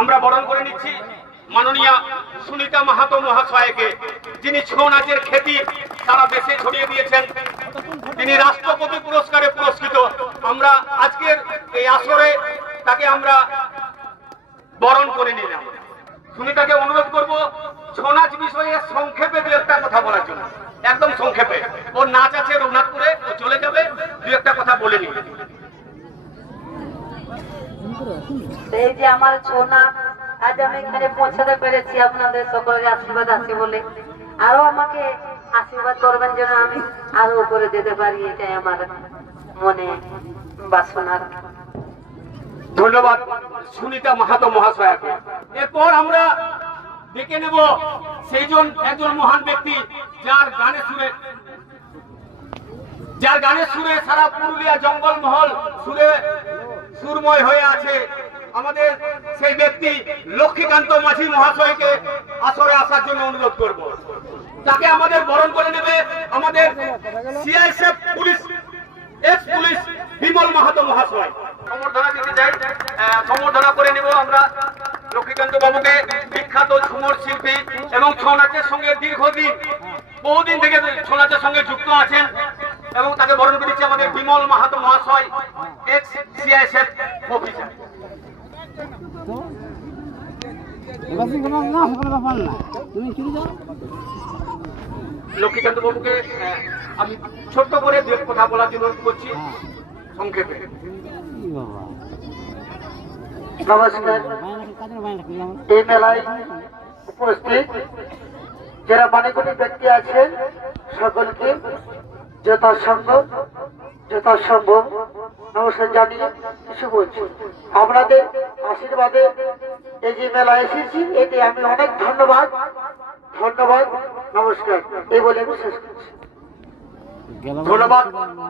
আমরা বরণ করে নিচ্ছি মাননীয়া সুনিতা মাহাতো মহাশয়কে, যিনি ছৌ নাচের খ্যাতি সারা দেশে ছড়িয়ে দিয়েছেন। তিনি রাষ্ট্রপতি পুরস্কারে পুরস্কৃত। আমরা আজকের এই আসরে তাকে আমরা বরণ করে নিলাম। সুনিতাকে অনুরোধ করব ছৌ নাচ বিষয়ে সংক্ষেপে দু একটা কথা বলার জন্য, একদম সংক্ষেপে। ওর নাচ আছে রঘুনাথপুরে, ও চলে যাবে, দু একটা কথা বলে নিবে। এই যে আমার ছৌ নাচ আজ আমি এখানে পৌঁছাতে পেরেছি আপনাদের সকলের আশীর্বাদ আছে বলে। আরো আমাকে আশীর্বাদ করবেন যেন আমি আরো উপরে যেতে পারি, এটাই আমার মনে বাসনা। ধন্যবাদ সুনিতা মাহাতো মহাশয়াকে। এরপর আমরা ডেকে নেব সেইজন একজন মহান ব্যক্তি যার গানের সুরে সারা পুরুলিয়া জঙ্গলমহল সুরে সুরময় হয়ে আছে। আমাদের সেই ব্যক্তি লক্ষ্মীকান্ত মাঝি মহাশয়কে আসরে আসার জন্য অনুরোধ করব। তাকে আমাদের বরণ করে নেবে আমাদের CISF police x police Bimal Mahato মহাশয়। সম্বর্ধনা দিতে চাই, সম্বর্ধনা করে নেব আমরা লক্ষ্মীকান্ত বাবুকে, বিখ্যাত ঝুমুর শিল্পী এবং ছৌ নাচের সঙ্গে দীর্ঘদিন বহুদিন থেকে ছৌ নাচের সঙ্গে যুক্ত আছেন, এবং তাকে বরণ করেছি আমাদের বিমল মাহাতো মহাশয়, এক্স সিআইএসএফ অফিসার। লক্ষ্মীকান্ত বাবুকে আমি ছোট্ট করে দু কথা বলার জন্য করছি সংক্ষেপে। নমস্কার। এই মেলায় উপস্থিত যারা মানিকটি ব্যক্তি আছেন সকলকে যথাসম্ভব নমস্কার জানিয়ে কিছু বলছি। আপনাদের আশীর্বাদে এই যে মেলা এসেছি, এতে আমি অনেক ধন্যবাদ। নমস্কার, এই বলে আমি শেষ করছি। ধন্যবাদ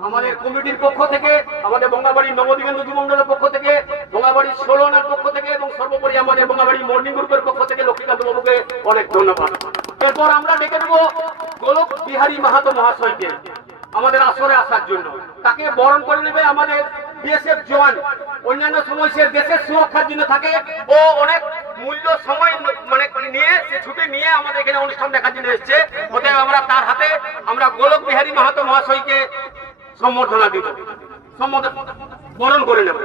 আমাদের কমিটির পক্ষ থেকে, আমাদের বঙ্গাবাড়ির নবদিগন্ত যুবমন্ডলের পক্ষ থেকে, বঙ্গাবাড়ির ষোলনার পক্ষ থেকে এবং সর্বোপরি আমাদের বঙ্গাবাড়ির মর্নিং গ্রুপের পক্ষ থেকে লক্ষ্মীকান্ত বাবুকে অনেক ধন্যবাদ। এরপর আমরা ডেকে নেব গোলক বিহারী মাহাতো মহাশয়কে আমাদের আসরে আসার জন্য। তাকে বরণ করে নেবে আমাদের বিএসএফ জওয়ান। অন্যান্য সময় সে দেশের সুরক্ষার জন্য থাকে, ও অনেক মূল্য সময় মানে নিয়ে সে ছুটি নিয়ে আমাদের এখানে অনুষ্ঠান দেখার জন্য এসছে। অতএব আমরা তার হাতে আমরা গোলক বিহারী মাহাতো মহাশয়কে সম্বর্ধনা দিব, বরণ করে নেব।